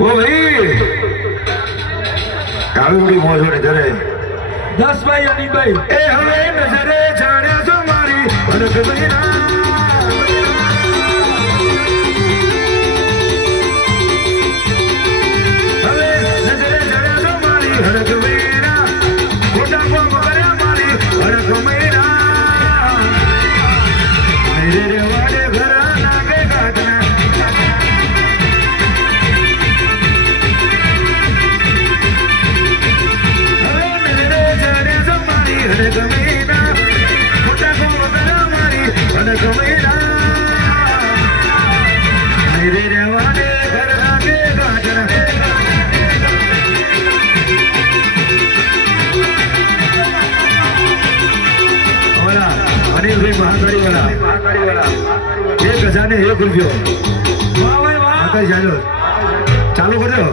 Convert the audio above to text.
ઓ ભાઈ કાળુ બડી મોજો ને ધરે 10 ભાઈ અનિલભાઈ એ હવે નજરે જાણ્યા છો મારી અનક બહેના હવે નજરે જાણ્યા છો મારી અનક બહેના ખોટા કોમ કર્યા મારી અનક બહેના મેરે રે વાડે ઘરા નાગે કાટના ₹1 ચાલુ કર્યો